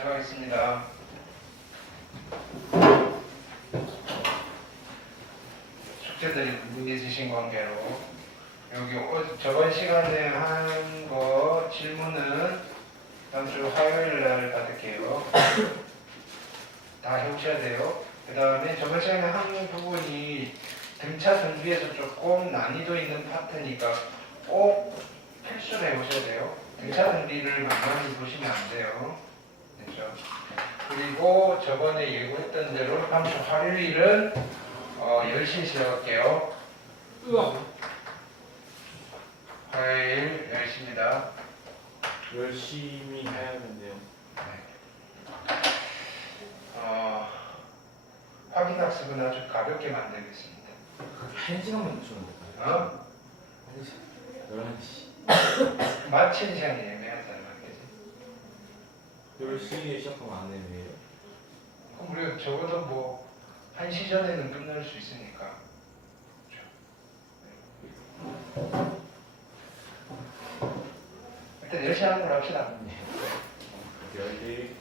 시작하겠습니다. 숙제들이 무리해지신 관계로 여기 저번 시간에 한 거 질문은 다음 주 화요일 날 받을게요. 다 해오셔야 돼요. 그 다음에 저번 시간에 한 부분이 등차 등비에서 조금 난이도 있는 파트니까 꼭 필수로 해오셔야 돼요. 등차 등비를 만만히 보시면 안 돼요. 그렇죠? 그리고 저번에 예고했던 대로 다음 주 화요일은 10시에 시작할게요. 화요일 10시입니다. 열심히 해야겠네요. 확인학습은 아주 가볍게 만들겠습니다. 1시간만 늦추면 될까요? 11시. 마친 시간이 애매하잖아. 그치? 10시에 시작하면 안 되네요. 그럼 우리가 적어도 뭐 1시 전에는 끝낼 수 있으니까. 그렇죠? 일단 10시 하는 걸 합시다. 열시.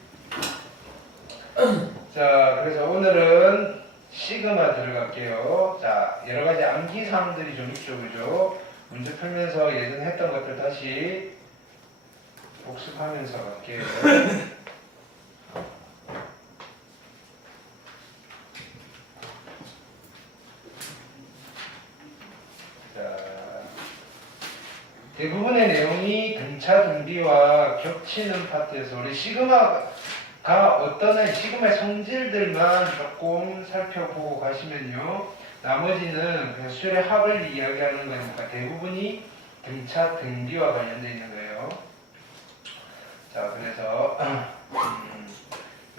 자, 그래서 오늘은 시그마 들어갈게요. 자, 여러 가지 암기 사항들이 좀 있죠, 그죠? 문제 풀면서 예전에 했던 것들 다시 복습하면서 갈게요. 자, 대부분의 내용이 등차 등비와 겹치는 파트에서 우리 시그마가 어떤 시그마의 성질들만 조금 살펴보고 가시면요. 나머지는 그냥 수열의 합을 이야기하는 거니까 대부분이 등차 등비와 관련되어 있는 거예요. 자, 그래서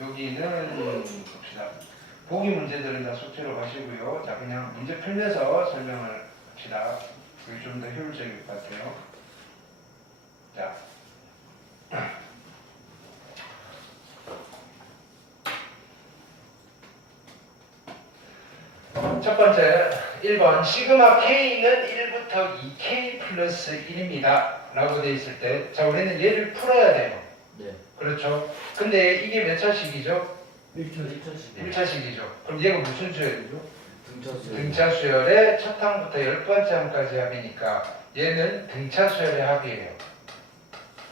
여기는 봅시다. 보기 문제들은 다 숙제로 가시고요. 자, 그냥 문제 풀면서 설명을 합시다. 그게 좀 더 효율적일 것 같아요. 자. 첫 번째, 1번 시그마 K는 1부터 2K 플러스 1입니다. 라고 되어 있을 때, 자, 우리는 얘를 풀어야 돼요. 네. 그렇죠? 근데 이게 몇 차식이죠? 1차식. 1차식이죠. 그럼 얘가 무슨 수열이죠? 등차수. 등차 수열의 첫 항부터 10번째 항까지 합이니까 얘는 등차 수열의 합이에요.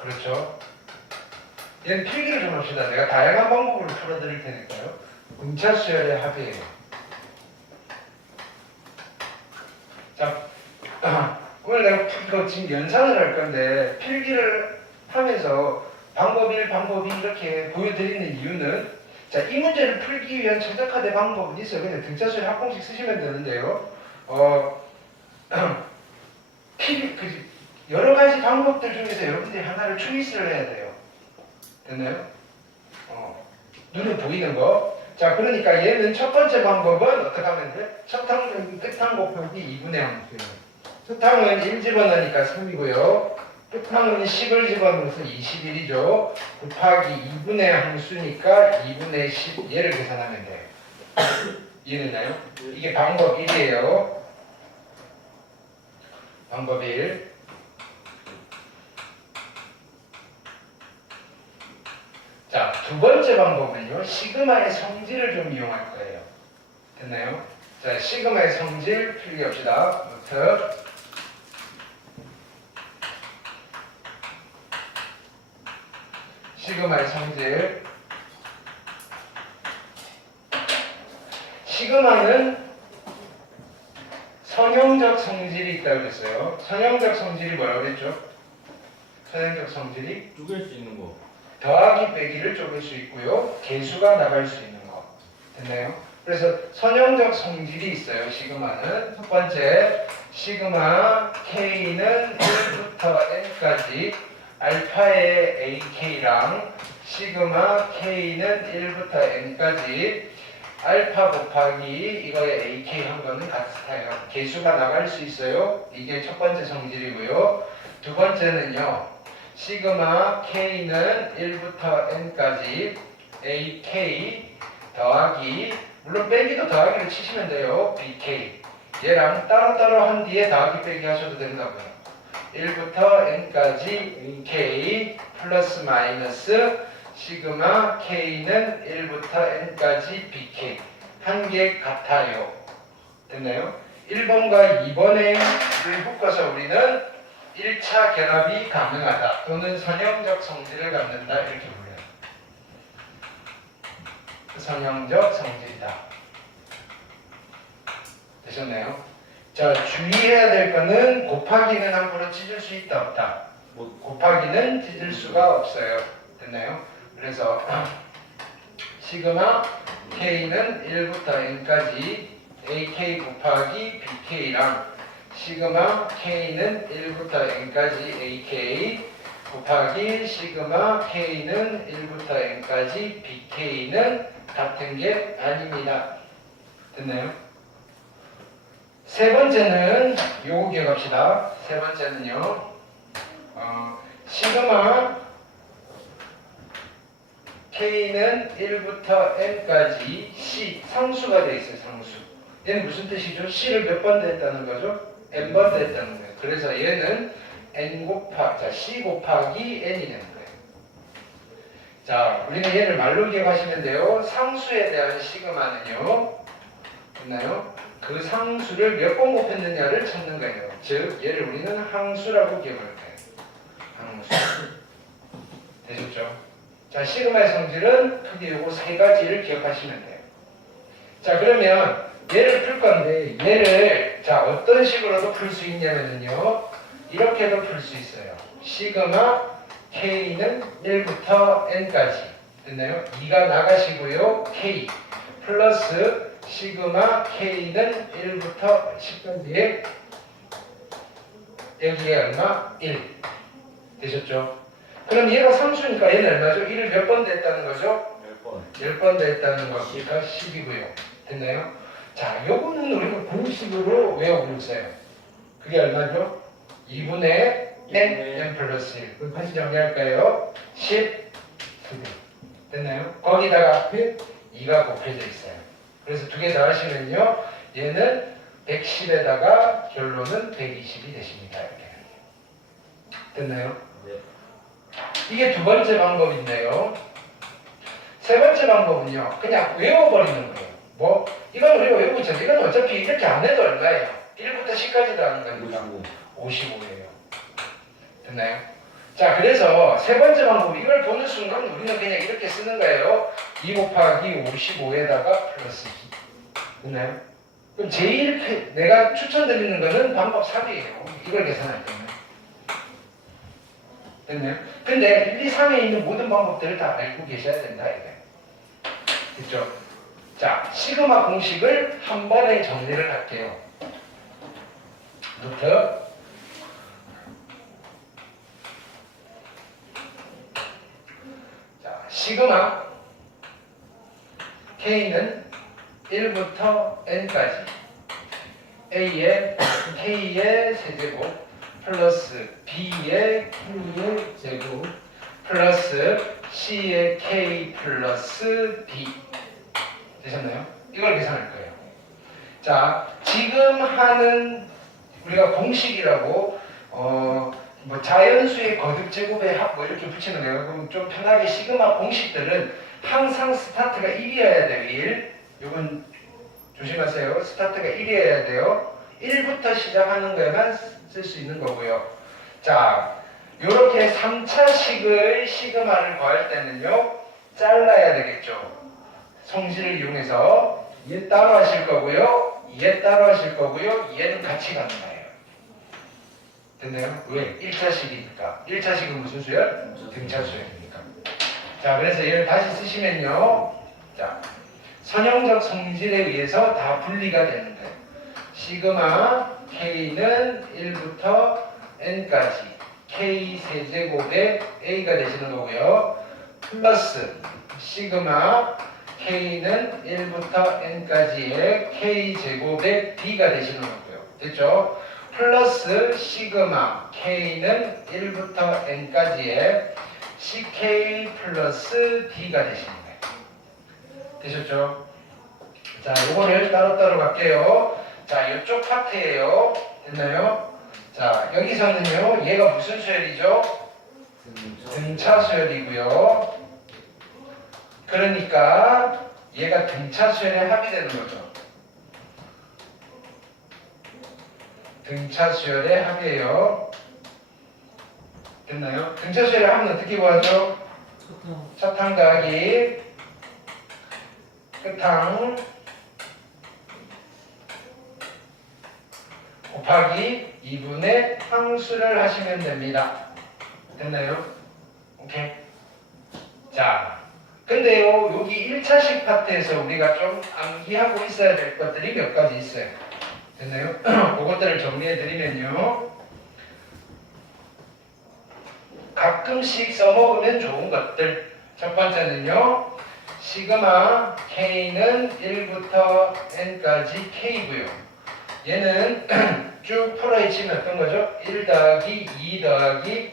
그렇죠? 얘는 필기를 좀 합시다. 내가 다양한 방법으로 풀어드릴 테니까요. 등차 수열의 합이에요. 자, 오늘 내가 이거 지금 연산을 할 건데 필기를 하면서 방법 1, 방법 2 이렇게 보여드리는 이유는 자, 이 문제를 풀기 위한 최적화된 방법은 있어요. 그냥 등차수열 합공식 쓰시면 되는데요. 여러 가지 방법들 중에서 여러분들이 하나를 초이스를 해야 돼요. 됐나요? 눈에 보이는 거. 자, 그러니까 얘는 첫 번째 방법은 어떻게 하면 돼? 첫 항은 끝항 곱하기 2분의 함수예요. 첫 항은 1 집어넣으니까 3이고요. 끝항은 10을 집어넣어서 21이죠. 곱하기 2분의 함수니까 2분의 10 얘를 계산하면 돼요. 이해됐나요? 이게 방법 1이에요. 방법 1. 자, 두 번째 방법은요. 시그마의 성질을 좀 이용할 거예요. 됐나요? 자, 시그마의 성질 필기합시다. 부터 시그마의 성질. 시그마는 선형적 성질이 있다고 그랬어요. 선형적 성질이 뭐라고 그랬죠? 선형적 성질이 쪼갤 수 있는 거. 더하기 빼기를 쪼갤 수 있고요. 개수가 나갈 수 있는 거. 됐나요? 그래서 선형적 성질이 있어요. 시그마는. 첫 번째, 시그마 K는 1부터 N까지 알파의 AK랑 시그마 K는 1부터 N까지 알파 곱하기 이거의 AK 한 거는 같아요. 개수가 나갈 수 있어요. 이게 첫 번째 성질이고요. 두 번째는요. 시그마 K는 1부터 N까지 AK 더하기 물론 빼기도 더하기를 치시면 돼요. BK 얘랑 따로따로 한 뒤에 더하기 빼기 하셔도 된다고요. 1부터 N까지 K 플러스 마이너스 시그마 K는 1부터 N까지 BK 한 개 같아요. 됐나요? 1번과 2번을 묶어서 우리는 1차 결합이 가능하다 또는 선형적 성질을 갖는다 이렇게 불러요. 선형적 성질이다. 되셨나요? 자, 주의해야 될 거는 곱하기는 함부로 찢을 수 있다 없다. 곱하기는 찢을 수가 없어요. 됐나요? 그래서 시그마 K는 1부터 N까지 AK 곱하기 BK랑 시그마 K는 1부터 N까지 AK 곱하기 시그마 K는 1부터 N까지 BK는 같은 게 아닙니다. 됐나요? 세 번째는 요거 기억합시다. 세 번째는요. 시그마 K는 1부터 N까지 C 상수가 되어 있어요. 상수. 얘는 무슨 뜻이죠? C를 몇 번 됐다는 거죠? N번 됐다는 거예요. 그래서 얘는 C 곱하기 N이 되는 거예요. 자, 우리는 얘를 말로 기억하시면 돼요. 상수에 대한 시그마는요. 됐나요? 그 상수를 몇 번 곱했느냐를 찾는 거예요. 즉, 얘를 우리는 항수라고 기억할 거예요. 항수. 되셨죠? 자, 시그마의 성질은 크게 요거 세 가지를 기억하시면 돼요. 자, 그러면 얘를 풀 건데 얘를 자 어떤 식으로도 풀 수 있냐면요. 이렇게도 풀 수 있어요. 시그마 K는 1부터 N까지. 됐나요? 2가 나가시고요. K 플러스 시그마 K는 1부터 10까지에 여기에 얼마? 1. 되셨죠? 그럼 얘가 상수니까 얘는 얼마죠? 1을 몇 번 됐다는 거죠? 10번. 10번 됐다는 거니까 10이고요. 됐나요? 자, 요거는 우리가 공식으로 외우고 있어요. 그게 얼마죠? 2분의 N 플러스 1. 그럼 다시 정리할까요? 10 됐나요? 거기다가 앞에 2가 곱해져 있어요. 그래서 두 개 더 하시면요. 얘는 110에다가 결론은 120이 되십니다. 이렇게. 됐나요? 네. 이게 두 번째 방법인데요. 세 번째 방법은요. 그냥 외워버리는 거예요. 뭐 이건 우리가 외우고 있잖아요. 이건 어차피 이렇게 안 해도 얼마예요? 1부터 10까지 나오는 거니까 55예요. 됐나요? 자, 그래서 세 번째 방법 이걸 보는 순간 우리는 그냥 이렇게 쓰는 거예요. 2 곱하기 55에다가 플러스 2. 됐나요? 그럼 제일 내가 추천드리는 거는 방법 3이에요. 이걸 계산할 때는. 됐나요? 근데 1, 2, 3에 있는 모든 방법들을 다 알고 계셔야 된다 이게. 됐죠? 자, 시그마 공식을 한 번에 정리를 할게요. 노트. 자, 시그마 K는 1부터 N까지 A의 K의 세제곱 플러스 B의 K의 제곱 플러스 C의 K 플러스 D 되셨나요? 이걸 계산할 거예요. 자, 지금 하는 우리가 공식이라고 뭐 자연수의 거듭 제곱의 합 뭐 이렇게 붙이는 거예요. 그럼 좀 편하게 시그마 공식들은 항상 스타트가 1이어야 돼요. 1. 이건 조심하세요. 스타트가 1이어야 돼요. 1부터 시작하는 거에만 쓸 수 있는 거고요. 자, 요렇게 3차식을 시그마를 구할 때는요. 잘라야 되겠죠. 성질을 이용해서 얘 따로 하실 거고요. 얘 따로 하실 거고요. 얘는 같이 가는 거예요. 됐나요? 왜? 1차식이니까. 1차식은 무슨 수열? 등차수열이니까. 자, 그래서 얘를 다시 쓰시면요. 자, 선형적 성질에 의해서 다 분리가 되는 거예요. 시그마 K는 1부터 N까지 K 세제곱의 A가 되시는 거고요. 플러스 시그마 K는 1부터 N까지의 K제곱의 B가 되시는 거고요. 됐죠? 플러스 시그마 K는 1부터 N까지의 CK 플러스 D가 되시는 거예요. 되셨죠? 자, 요거를 따로따로 갈게요. 자, 이쪽 파트예요. 됐나요? 자, 여기서는요, 얘가 무슨 수열이죠? 등차 수열이고요. 그러니까 얘가 등차수열의 합이 되는 거죠. 등차수열의 합이에요. 됐나요? 등차수열의 합은 어떻게 구하죠? 차탕 더하기 끝항 곱하기 2분의 항수를 하시면 됩니다. 됐나요? 오케이. 자, 근데요, 여기 1차식 파트에서 우리가 좀 암기하고 있어야 될 것들이 몇 가지 있어요. 됐나요? 그것들을 정리해 드리면요. 가끔씩 써먹으면 좋은 것들. 첫 번째는요. 시그마 K는 1부터 N까지 K고요. 얘는 쭉 풀어헤치면 어떤 거죠? 1 더하기 2 더하기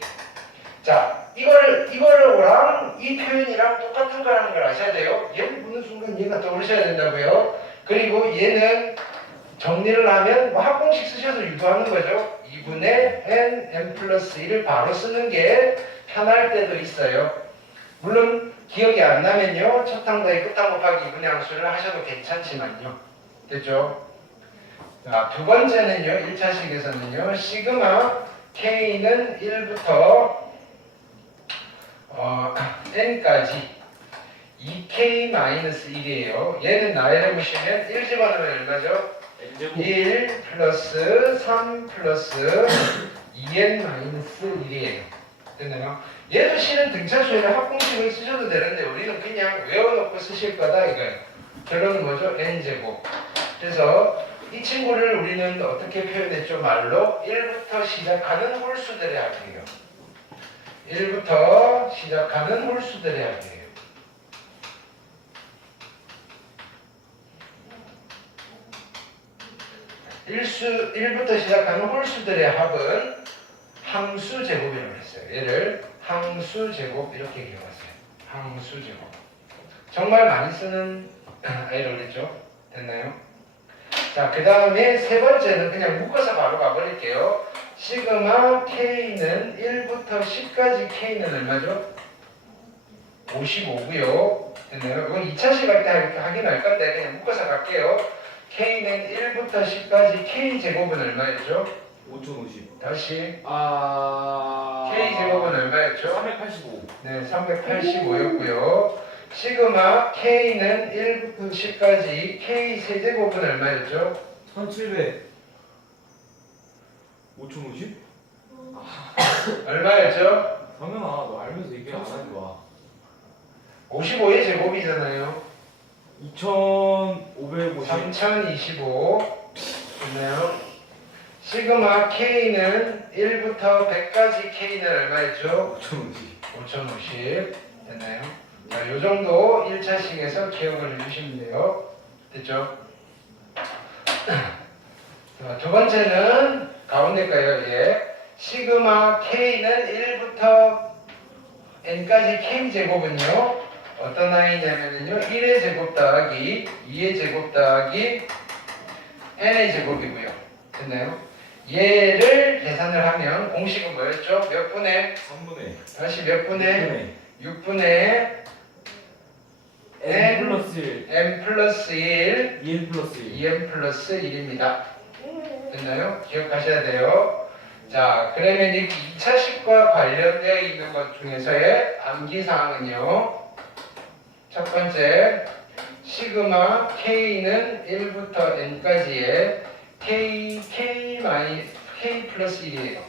자, 이거랑 이 표현이랑 똑같은 거라는 걸 아셔야 돼요. 얘를 보는 순간 얘가 떠오르셔야 된다고요. 그리고 얘는 정리를 하면 뭐 합공식 쓰셔도 유도하는 거죠. 2분의 n 플러스 1을 바로 쓰는 게 편할 때도 있어요. 물론 기억이 안 나면요. 첫항 더하기 끝항 곱하기 2분의 항수를 하셔도 괜찮지만요. 됐죠? 자, 두 번째는요. 1차식에서는요. 시그마 K는 1부터 n까지 2k-1이에요. 얘는 나열해 보시면 1 집어넣으면 얼마죠? 1 플러스 3 플러스 2n-1이에요. 됐나요? 얘도 실은 등차수열의 합공식을 쓰셔도 되는데 우리는 그냥 외워놓고 쓰실 거다 이거예요. 결론은 뭐죠? n제곱. 그래서 이 친구를 우리는 어떻게 표현했죠? 말로 1부터 시작하는 홀수들의 합이에요. 1부터 시작하는 홀수들의 합이에요. 1부터 시작하는 홀수들의 합은 항수제곱이라고 했어요. 얘를 항수제곱 이렇게 기억하세요. 항수제곱. 정말 많이 쓰는 아이를 했죠. 됐나요? 자, 그 다음에 세 번째는 그냥 묶어서 바로 가버릴게요. 시그마 K는 1부터 10까지 K는 얼마죠? 55고요. 됐나요? 이건 2차식 할 때 하긴 할 건데 그냥 묶어서 갈게요. K는 1부터 10까지 K제곱은 얼마였죠? 5050. 다시 아. K제곱은 얼마였죠? 385. 네, 385였고요. 시그마 K는 1부터 10까지 K 세제곱은 얼마였죠? 1700. 5050? 얼마였죠? 성현아, 너 알면서 얘기 안 하지 마. 55의 제곱이잖아요. 2550. 3025 됐나요? 시그마 K는 1부터 100까지 K는 얼마였죠? 5050. 5050 됐나요? 자, 요 정도 1차식에서 기억을 해주시면 돼요. 됐죠? 자, 두 번째는 가운데 거예요. 예. 시그마 K는 1부터 N까지 K제곱은요. 어떤 아이냐면요. 1의 제곱 더하기 2의 제곱 더하기 N의 제곱이고요. 됐나요? 얘를 계산을 하면 공식은 뭐였죠? 몇 분의? 3분의. 다시 몇 분의? 6분의 n 플러스 1. n 플러스 1 2n 플러스 1. 2n 플러스 1입니다. 됐나요? 기억하셔야 돼요. 자, 그러면 이 2차식과 관련되어 있는 것 중에서의 암기사항은요. 첫 번째, 시그마 K는 1부터 N까지의 K 플러스 1이에요.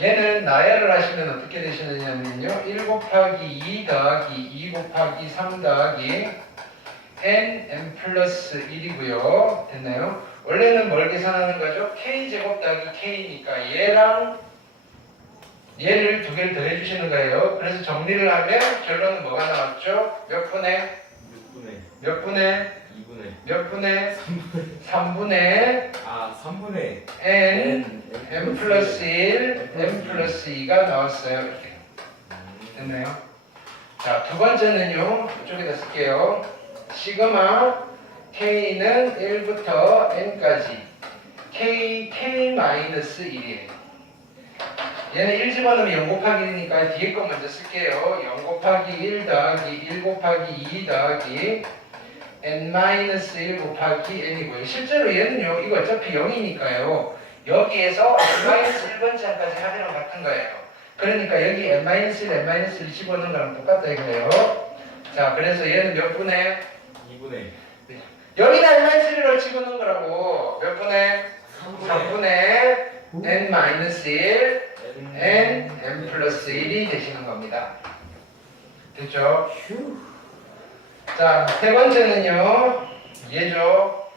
얘는 나열을 하시면 어떻게 되시느냐면요. 1 곱하기 2 더하기 2 곱하기 3 더하기 n 플러스 1이고요. 됐나요? 원래는 뭘 계산하는 거죠? K제곱 더하기 K니까 얘를 두 개를 더해 주시는 거예요. 그래서 정리를 하면 결론은 뭐가 나왔죠? 몇 분의? 6분의. 몇 분의? 2분의. 몇 분의? 3분의 아, 3분의. n 플러스 1 n 플러스 2가 나왔어요. 이렇게 됐나요? 자, 두 번째는요. 이쪽에다 쓸게요. 시그마 K는 1부터 N까지 K-1이에요. 얘는 1 집어넣으면 0 곱하기 1이니까 뒤에 거 먼저 쓸게요. 0 곱하기 1 더하기 1 곱하기 2 더하기 n-1 곱하기 n이고요. 실제로 얘는요, 이거 어차피 0이니까요. 여기에서 n-1번째까지 합이랑 같은 거예요. 그러니까 여기 n-1, n-1 집어넣는 거랑 똑같다 이거예요. 자, 그래서 얘는 몇 분의? 2분의 여기다 n-1을 집어넣은 거라고. 몇 분의? 3분의 n-1 n 플러스 1이 되시는 겁니다. 됐죠? 자, 세 번째는요, 얘죠.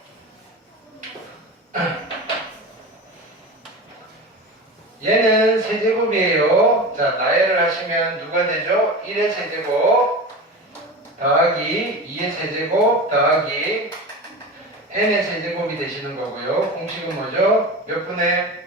얘는 세제곱이에요. 자, 나열을 하시면 누가 되죠? 1의 세제곱 더하기 2의 세제곱 더하기 n의 세제곱이 되시는 거고요. 공식은 뭐죠? 몇 분의?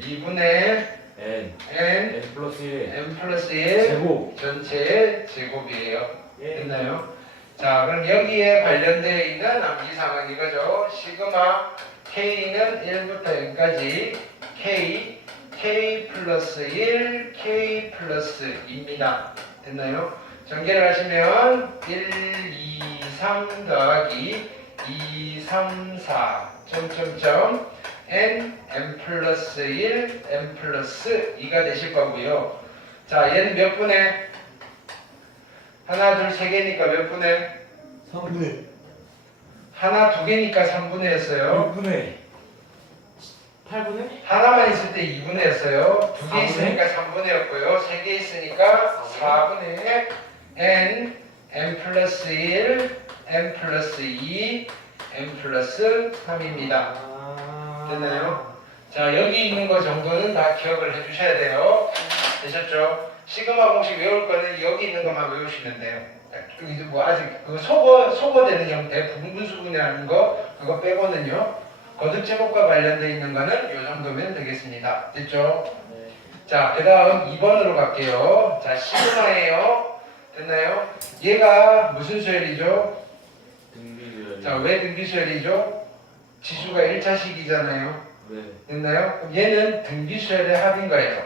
2분의 n n 플러스 1 n 플러스 1 제곱 전체 제곱이에요. 예. 됐나요? 자, 그럼 여기에 관련되어 있는 암기사항은 이거죠. 시그마 k는 1부터 n까지 k 플러스 1, k 플러스 2입니다. 됐나요? 전개를 하시면 1, 2, 3 더하기 2, 3, 4 점점점 n 플러스 1, n 플러스 2가 되실 거고요. 자, 얘는 몇 분의? 하나, 둘, 세 개니까 몇 분의? 3분의 하나, 두 개니까 3분의였어요. 6분의 8분의 하나만 있을 때 2분의였어요. 두 개 4분의? 있으니까 3분의였고요. 세 개 있으니까 4분의 n 플러스 1, n 플러스 2, n 플러스 3입니다. 됐나요? 자, 여기 있는 거 정도는 다 기억을 해주셔야 돼요. 되셨죠? 시그마 공식 외울 거는 여기 있는 것만 외우시면 돼요. 이제 뭐 아직 그 소거되는 형태, 부분분수분해하는 거 그거 빼고는요. 거듭 제곱과 관련돼 있는 거는 이 정도면 되겠습니다. 됐죠? 네. 자, 그 다음 2번으로 갈게요. 자, 시그마예요. 됐나요? 얘가 무슨 수열이죠? 등비율 자, 왜 등비수열이죠? 지수가 1차식이잖아요. 네. 됐나요? 그럼 얘는 등비수열의 합인 거예요.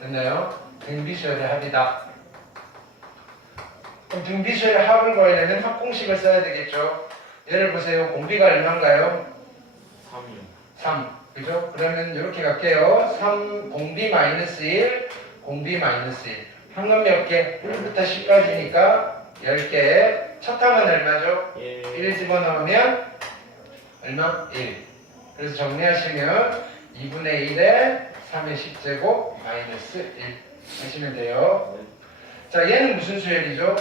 됐나요? 등비수열의 합이다. 그럼 등비수열의 합을 구하려면 합공식을 써야 되겠죠. 예를 보세요. 공비가 얼마인가요? 3이요 3. 그죠? 그러면 이렇게 갈게요. 3 공비 마이너스 1, 공비 마이너스 1. 한건 몇 개? 1부터 10까지니까 10개. 첫 항은 얼마죠? 1 집어넣으면 얼마? 1. 그래서 정리하시면 2분의 1에 3의 10제곱 마이너스 1 하시면 돼요. 네. 자, 얘는 무슨 수열이죠?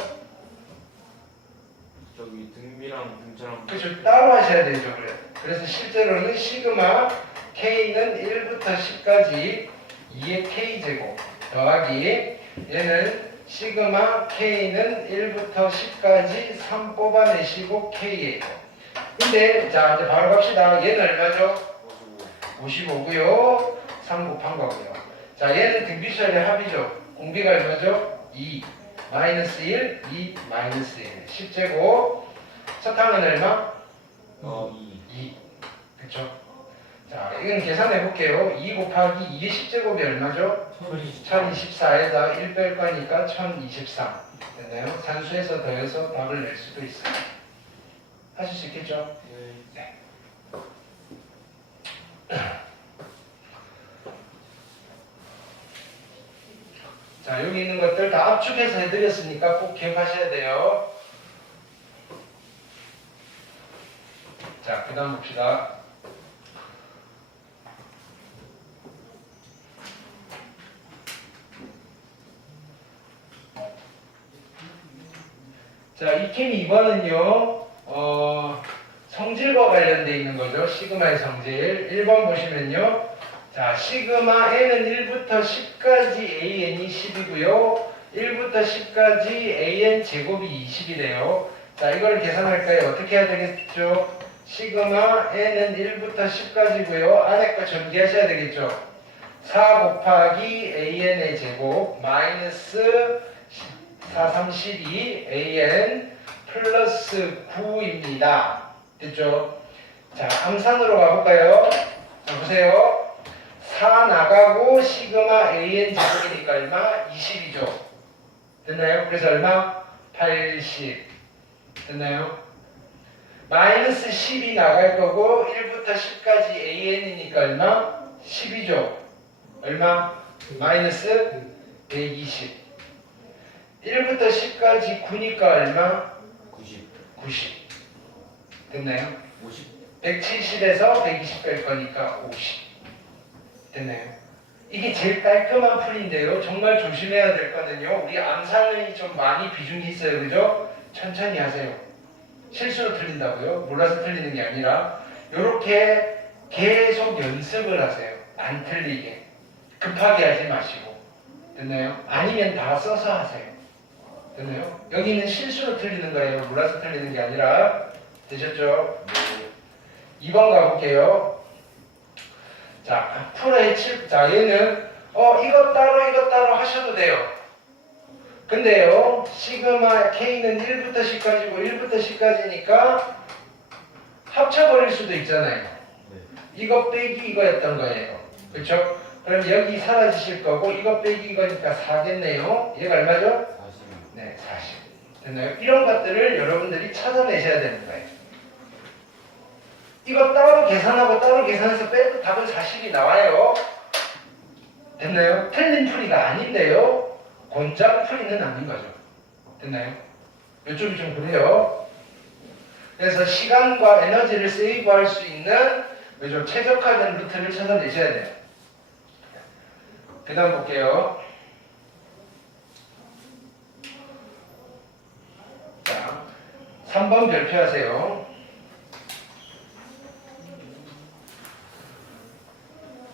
저기 등비랑 등차랑 그죠? 따로 하셔야 되죠. 그래서 실제로는 시그마 k는 1부터 10까지 2의 k제곱 더하기 얘는 시그마 k는 1부터 10까지 3 뽑아내시고 k예요. 근데 자, 이제 바로 갑시다. 얘는 얼마죠? 55고요. 3 곱한 거고요. 자, 얘는 등비수열의 합이죠. 공비가 얼마죠? 2 마이너스 1, 2 마이너스 1 10제곱. 첫 항은 얼마? 2 2. 그쵸? 자, 이건 계산해 볼게요. 2 곱하기 2의 10제곱이 얼마죠? 1024에다 1 뺄 거니까 1023. 됐나요? 산수에서 더해서 답을 낼 수도 있어요. 하실 수 있겠죠? 네. 자, 여기 있는 것들 다 압축해서 해드렸으니까 꼭 기억하셔야 돼요. 자, 그 다음 봅시다. 자, 이캠 2번은요, 성질과 관련되어 있는 거죠. 시그마의 성질. 1번 보시면요. 자, 시그마 n은 1부터 10까지 an이 10이고요. 1부터 10까지 an 제곱이 20이래요. 자, 이걸 계산할까요? 어떻게 해야 되겠죠? 시그마 n은 1부터 10까지고요. 안에 거 전개하셔야 되겠죠? 4 곱하기 an의 제곱 마이너스 4, 3, 12 an 플러스 9입니다. 됐죠? 자, 암산으로 가볼까요? 자, 보세요. 시그마 AN 제곱이니까 얼마? 20이죠. 됐나요? 그래서 얼마? 80. 됐나요? 마이너스 10이 나갈 거고 1부터 10까지 AN이니까 얼마? 10이죠. 얼마? 마이너스 120. 1부터 10까지 9니까 얼마? 90 90. 됐나요? 50 170에서 120 뺄 거니까 50. 됐나요? 이게 제일 깔끔한 풀인데요. 정말 조심해야 될 거는요. 우리 암산이 좀 많이 비중이 있어요. 그죠? 천천히 하세요. 실수로 틀린다고요? 몰라서 틀리는 게 아니라 이렇게 계속 연습을 하세요. 안 틀리게. 급하게 하지 마시고. 됐나요? 아니면 다 써서 하세요. 됐나요? 여기는 실수로 틀리는 거예요. 몰라서 틀리는 게 아니라. 되셨죠? 2번 가볼게요. 자, 풀의 7. 자, 얘는 이것 따로 하셔도 돼요. 근데요, 시그마 K는 1부터 10까지고 1부터 10까지니까 합쳐버릴 수도 있잖아요. 이거 빼기 이거였던 거예요. 그렇죠? 그럼 여기 사라지실 거고 이거 빼기 이거니까 4겠네요. 얘가 얼마죠? 40 네, 40. 됐나요? 이런 것들을 여러분들이 찾아내셔야 되는 거예요. 이거 따로 계산하고 따로 계산해서 빼도 답은 40이 나와요. 됐나요? 틀린 풀이가 아닌데요. 곤장 풀이는 아닌 거죠. 됐나요? 이쪽이 좀 그래요. 그래서 시간과 에너지를 세이브할 수 있는 좀 최적화된 루트를 찾아내셔야 돼요. 그 다음 볼게요. 자, 3번 별표하세요.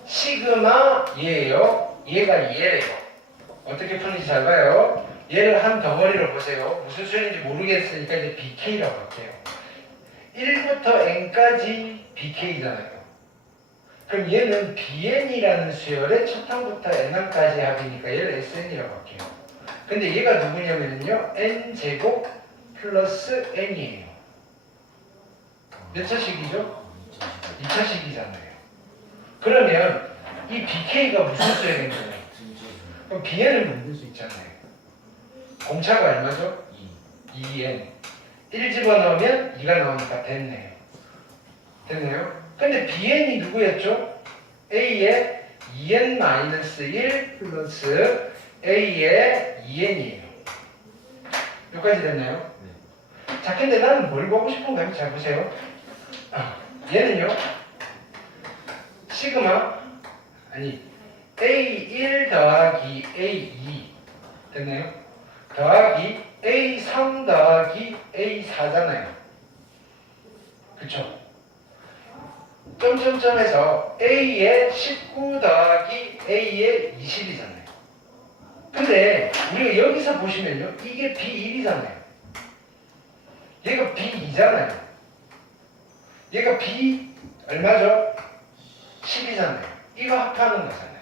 시그마 얘예요. 얘가 얘래요. 어떻게 푸는지 잘 봐요. 얘를 한 덩어리로 보세요. 무슨 수열인지 모르겠으니까 이제 BK라고 할게요. 1부터 n까지 BK잖아요. 그럼 얘는 BN이라는 수열의 첫 항부터 n항까지 합이니까 얘를 SN이라고 할게요. 근데 얘가 누구냐면요. n제곱 플러스 n이에요. 몇 차식이죠? 2차식이잖아요. 그러면 이 BK가 무슨 수열인 거예요? 그럼 BN을 만들 수 있잖아요. 공차가 얼마죠? 2n. 1 집어넣으면 2가 나오니까 됐네요. 됐네요? 근데 BN이 누구였죠? A의 2n-1 플러스 A의 2n이에요. 여기까지 됐나요? 자, 근데 나는 뭘 보고 싶은가요? 잘 보세요. 얘는요. 시그마 A1 더하기 A2 됐나요? 더하기 A3 더하기 A4잖아요. 그쵸? 점점점에서 A의 19 더하기 A의 20이잖아요. 근데 우리가 여기서 보시면요. 이게 B1이잖아요. 얘가 B2잖아요. 얘가 B 얼마죠? 10이잖아요. 이거 합하는 거잖아요.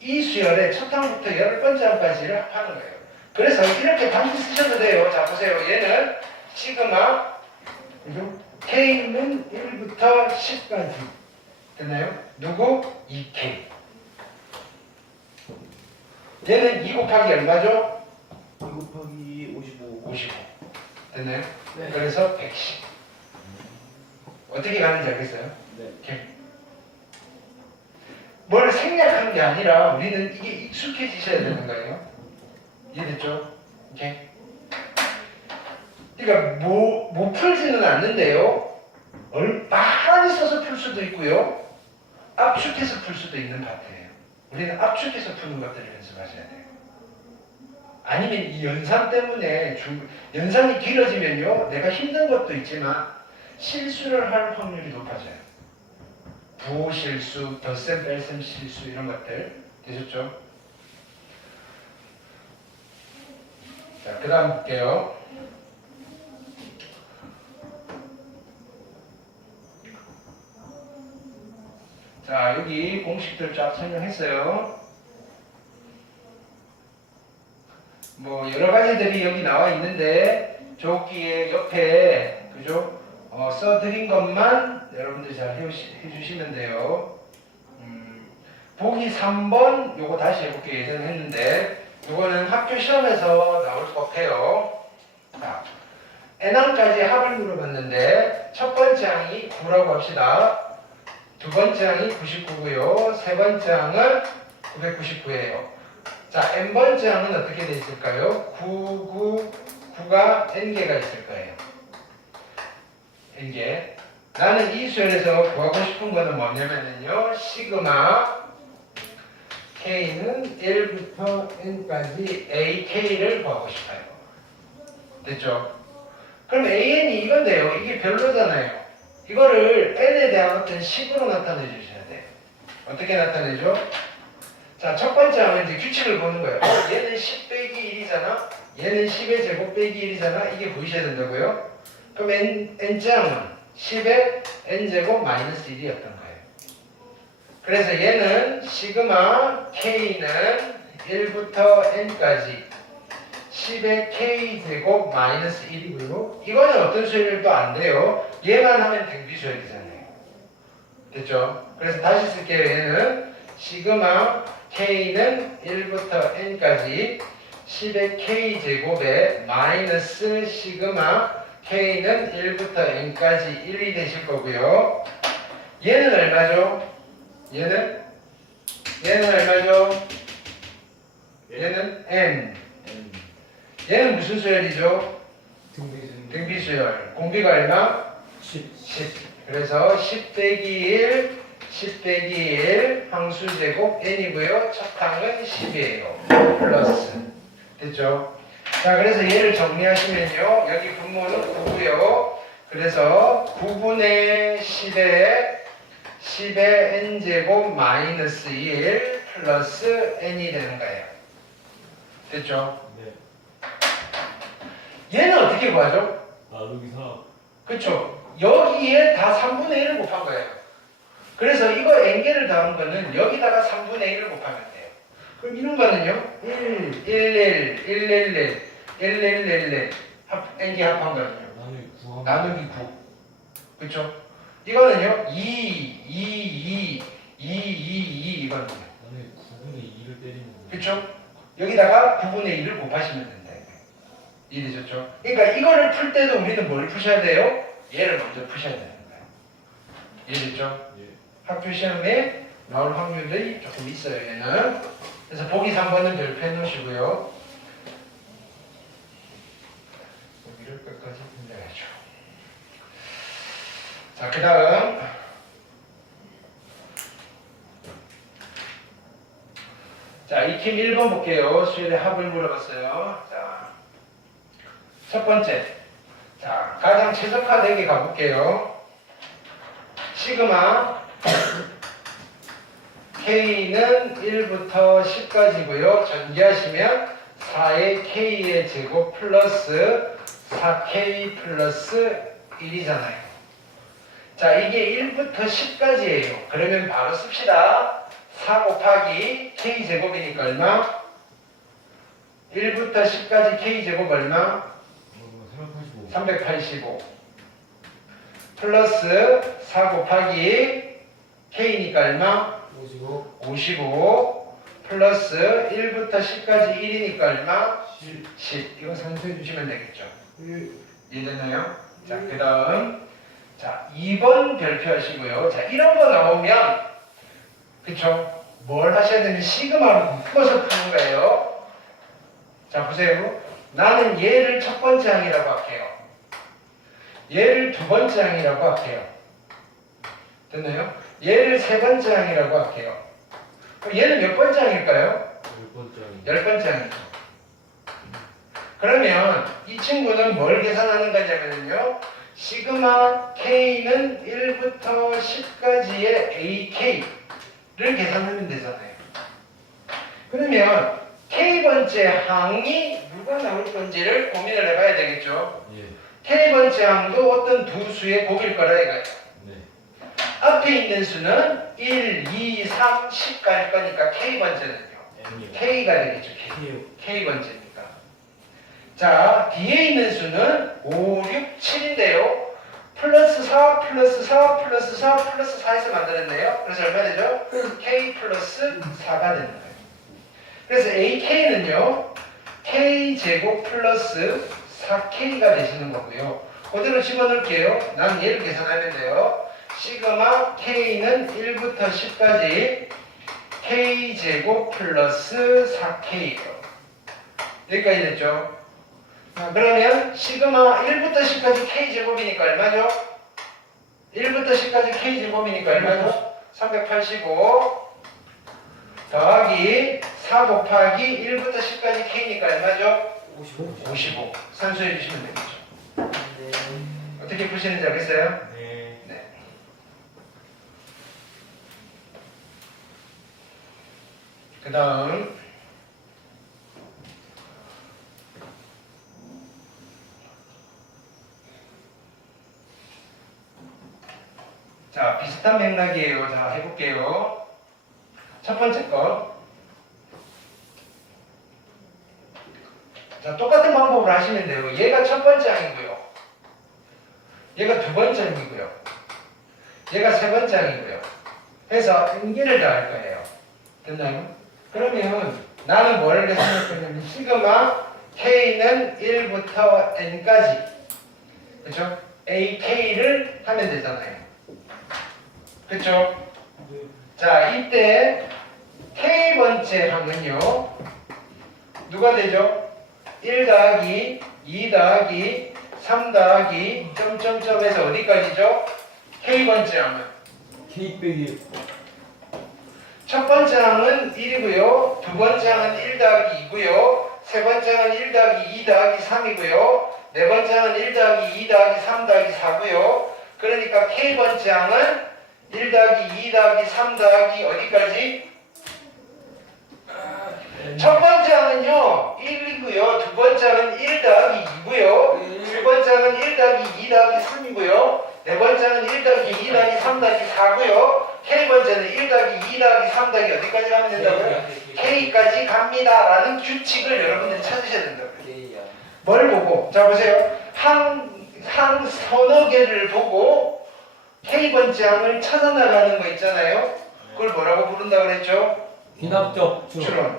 이 수열의 첫 항부터 10번째 항까지를 합하는 거예요. 그래서 이렇게 단지 쓰셔도 돼요. 자, 보세요. 얘는 시그마 K는 1부터 10까지. 됐나요? 누구? 2K. 얘는 2 곱하기 얼마죠? 2 곱하기 55 55. 됐나요? 네. 그래서 110. 어떻게 가는지 알겠어요? 네. 이렇게. 뭘 생략한 게 아니라 우리는 이게 익숙해지셔야 되는 거예요. 이해됐죠? 이렇게. 그러니까 못 풀지는 않는데요. 많이 써서 풀 수도 있고요. 압축해서 풀 수도 있는 파트예요. 우리는 압축해서 푸는 것들을 연습하셔야 돼요. 아니면 이 연산 때문에 연산이 길어지면요. 내가 힘든 것도 있지만 실수를 할 확률이 높아져요. 부호 실수, 덧셈 뺄셈 실수 이런 것들 되셨죠? 자, 그 다음 볼게요. 자, 여기 공식들 쫙 설명했어요. 뭐 여러 가지들이 여기 나와 있는데 조기에 옆에 그죠? 써드린 것만 여러분들 잘 해주시면 돼요. 보기 3번 요거 다시 해볼게요. 예전에 했는데 요거는 학교 시험에서 나올 법해요. 자, n항까지 합을 물어봤는데 첫 번째 항이 9라고 합시다. 두 번째 항이 99고요. 세 번째 항은 999예요. 자, n번째 항은 어떻게 돼 있을까요? 999가 n개가 있을 거예요. n개. 나는 이 수열에서 구하고 싶은 거는 뭐냐면요. 시그마 k는 1부터 n까지 ak를 구하고 싶어요. 됐죠? 그럼 an이 이건데요. 이게 별로잖아요. 이거를 n에 대한 어떤 식으로 나타내 주셔야 돼요. 어떻게 나타내죠? 자, 첫 번째 하면 이제 규칙을 보는 거예요. 얘는 10 빼기 1이잖아. 얘는 10의 제곱 빼기 1이잖아. 이게 보이셔야 된다고요? 그럼 n장은 10의 n제곱 마이너스 1이었던 거예요. 그래서 얘는 시그마 k는 1부터 n까지 10의 k제곱 마이너스 1이고요. 이거는 어떤 수열도 안 돼요. 얘만 하면 등비수열이잖아요. 됐죠? 그래서 다시 쓸게요. 얘는 시그마 k는 1부터 n까지 10의 k제곱에 마이너스 시그마 k는 1부터 n까지 1이 되실 거고요. 얘는 얼마죠? 얘는 얼마죠? 얘는 n. 얘는 무슨 수열이죠? 등비수열. 공비가 얼마? 10. 그래서 10 빼기 1, 10 빼기 1, 항수제곱 n이고요. 첫 항은 10이에요. 플러스. 됐죠? 자, 그래서 얘를 정리하시면요. 여기 분모는 9고요. 그래서 9분의 10의 n제곱 마이너스 1 플러스 n이 되는 거예요. 됐죠? 네. 얘는 어떻게 구하죠? 나누기 4. 그쵸? 여기에 다 3분의 1을 곱한 거예요. 그래서 이거 n개를 더한 거는 여기다가 3분의 1을 곱하면 돼요. 그럼 이런 거는요? 1, 1, n개 합한 거는요? 나누기 9. 나누기 9. 그쵸? 이거는요? 2 이거는요? 나누기 9분의 2를 때리는 거. 그쵸? 여기다가 9분의 1을 곱하시면 된다. 이해되셨죠? 그러니까 이거를 풀 때도 우리는 뭘 푸셔야 돼요? 얘를 먼저 푸셔야 되는 거예요. 이해됐죠? 예. 학교 시험에 나올 확률이 조금 있어요, 얘는. 그래서 보기 3번은 별표 해놓으시고요. 여기를 끝까지 분배하죠. 자, 그 다음. 자, 익힘 1번 볼게요. 수열의 합을 물어봤어요. 자, 첫 번째. 자, 가장 최적화되게 가볼게요. 시그마 k는 1부터 10까지고요. 전개하시면 4의 k의 제곱 플러스 4k 플러스 1이잖아요. 자, 이게 1부터 10까지예요. 그러면 바로 씁시다. 4 곱하기 k 제곱이니까 얼마? 1부터 10까지 k 제곱 얼마? 385. 385 플러스 4 곱하기 k니까 얼마? 55 플러스 1부터 10까지 1이니까 얼마? 10. 이거 산수해 주시면 되겠죠. 이해됐나요? 자, 그 다음 자 2번 별표 하시고요. 자, 이런 거 나오면 그쵸? 뭘 하셔야 되면 시그마로 묶어서 푸는 거예요. 자, 보세요. 나는 얘를 첫 번째 항이라고 할게요. 얘를 두 번째 항이라고 할게요. 됐나요? 얘를 세 번째 항이라고 할게요. 그럼 얘는 몇 번째 항일까요? 10번째. 10번째 항이죠. 그러면 이 친구는 뭘 계산하는 거냐면요. 시그마 k는 1부터 10까지의 ak를 계산하면 되잖아요. 그러면 k번째 항이 누가 나올 건지를 고민을 해봐야 되겠죠. 예. k번째 항도 어떤 두 수의 곱일 거라 이거예요. 네. 앞에 있는 수는 1, 2, 3, 10 갈 거니까 k번째는요. N이요. k가 되겠죠. k번째니까. 자, 뒤에 있는 수는 5, 6, 7인데요. 플러스 4 플러스 4 플러스 4 플러스 4에서 만들었네요. 그래서 얼마 되죠? k 플러스 4가 되는 거예요. 그래서 ak는요 k제곱 플러스 4k가 되시는 거고요. 그대로 집어넣을게요. 난 얘를 계산하면 돼요. 시그마 k는 1부터 10까지 k제곱 플러스 4k예요. 여기까지 됐죠? 그러면 시그마 1부터 10까지 k제곱이니까 얼마죠? 1부터 10까지 k제곱이니까 얼마죠? 385 더하기 4 곱하기 1부터 10까지 k니까 얼마죠? 55 산수해 주시면 되겠죠. 어떻게 푸시는지 알겠어요? 네. 네. 그 다음 자 비슷한 맥락이에요. 자 해볼게요. 첫 번째 거. 자 똑같은 방법으로 하시면 돼요. 얘가 첫 번째 항이고요. 얘가 두 번째 항이고요. 얘가 세 번째 항이고요. 해서 인계를 다 할 거예요. 됐나요? 그러면 나는 뭐를 계산할 거냐면 시그마 k는 1부터 n까지 그렇죠? ak를 하면 되잖아요. 그렇죠? 자 이때 k번째 항은요 누가 되죠? 1 더하기 2 더하기 3 더하기 점점점에서 어디까지죠? k번째 항은 K 빼기 첫 번째 항은 1이고요. 두 번째 항은 1 더하기 2고요. 세 번째 항은 1 더하기 2 더하기 3이고요. 네 번째 항은 1 더하기 2 더하기 3 더하기 4고요. 그러니까 k번째 항은 1 더하기 2 더하기 3 더하기 어디까지? 첫 번째 항은요 1이고요. 두 번째 항은 1 더하기 2고요. 세 번째 항은 1 더하기 2 더하기 3이고요. 네 번째 항은 1 더하기 2 더하기 3 더하기 4고요. K번째는 1 더하기 2 더하기 3 더하기 어디까지 가면 된다고요? K까지 갑니다 라는 규칙을 여러분들이 찾으셔야 된다고요. 뭘 보고? 자 보세요. 항 서너 개를 보고 K번째 항을 찾아나가는 거 있잖아요. 그걸 뭐라고 부른다고 그랬죠? 귀납적 추론.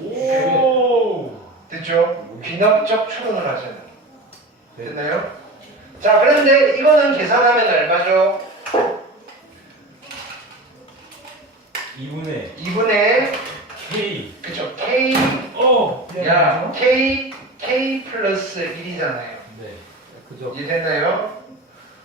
오. 됐죠? 귀납적 추론을 하셔야 돼요. 됐나요? 자 그런데 이거는 계산하면 얼마죠? 2분의 K. 그쵸? K 야 K 플러스 1이잖아요. 네. 그죠. 이해됐나요?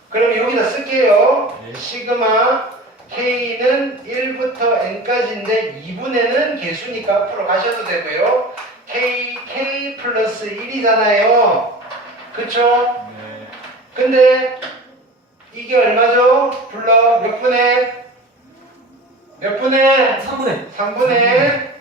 그럼 여기다 쓸게요. 네. 시그마 K는 1부터 N까지인데 2분의는 개수니까 앞으로 가셔도 되고요. K 플러스 1이잖아요. 그쵸? 네. 근데 이게 얼마죠? 불러 몇 분의? 몇 분의? 3분의 3분의